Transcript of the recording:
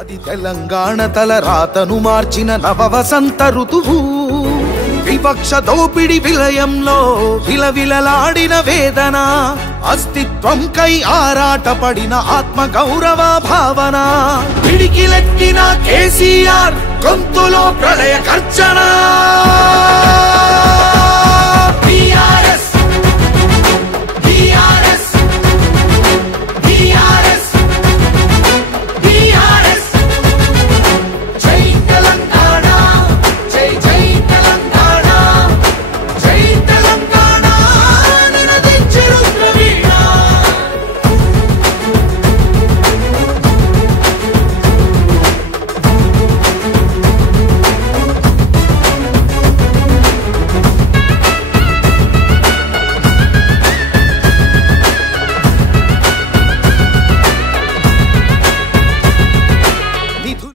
అది తెలంగాణ తల రాతను మార్చిన నవ వసంత ఋతువు. వివక్ష దోపిడి విలయంలో విలవిలలాడిన వేదన, అస్తిత్వం కై ఆరాటపడిన ఆత్మ గౌరవ భావన. పిడికిలెత్తిన కేసీఆర్ గొంతులో ప్రళయ గర్జన.